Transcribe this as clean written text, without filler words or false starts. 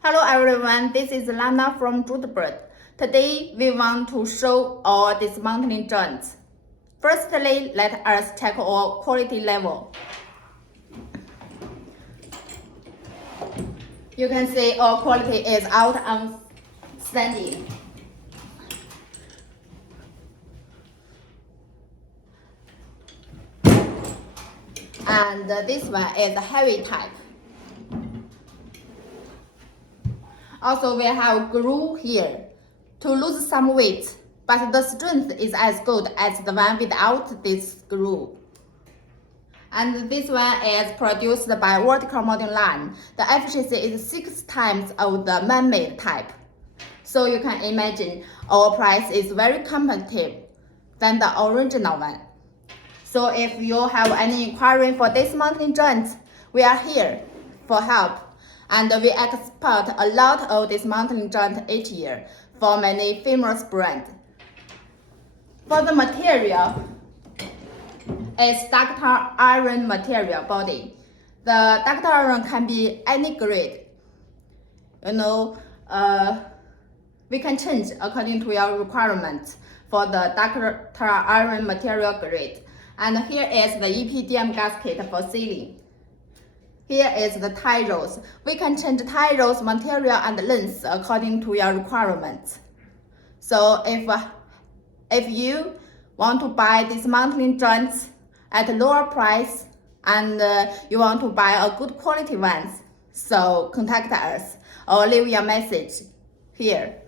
Hello everyone, this is Lana from judberd. Today we want to show our dismantling joints. Firstly, let us check our quality level. You can see our quality is outstanding. And this one is a heavy type. Also, we have groove here to lose some weight, but the strength is as good as the one without this groove. And this one is produced by vertical molding line. The efficiency is 6 times of the man-made type. So you can imagine our price is very competitive than the original one. So if you have any inquiry for dismantling joints, we are here for help. And we export a lot of dismantling joints each year for many famous brands. For the material, it's ductile iron material body. The ductile iron can be any grade. We can change according to your requirements for the ductile iron material grade. And here is the EPDM gasket for sealing. Here is the tie rows. We can change tie rows material and length according to your requirements. So if you want to buy dismantling joints at a lower price and you want to buy a good quality ones, so contact us or leave your message here.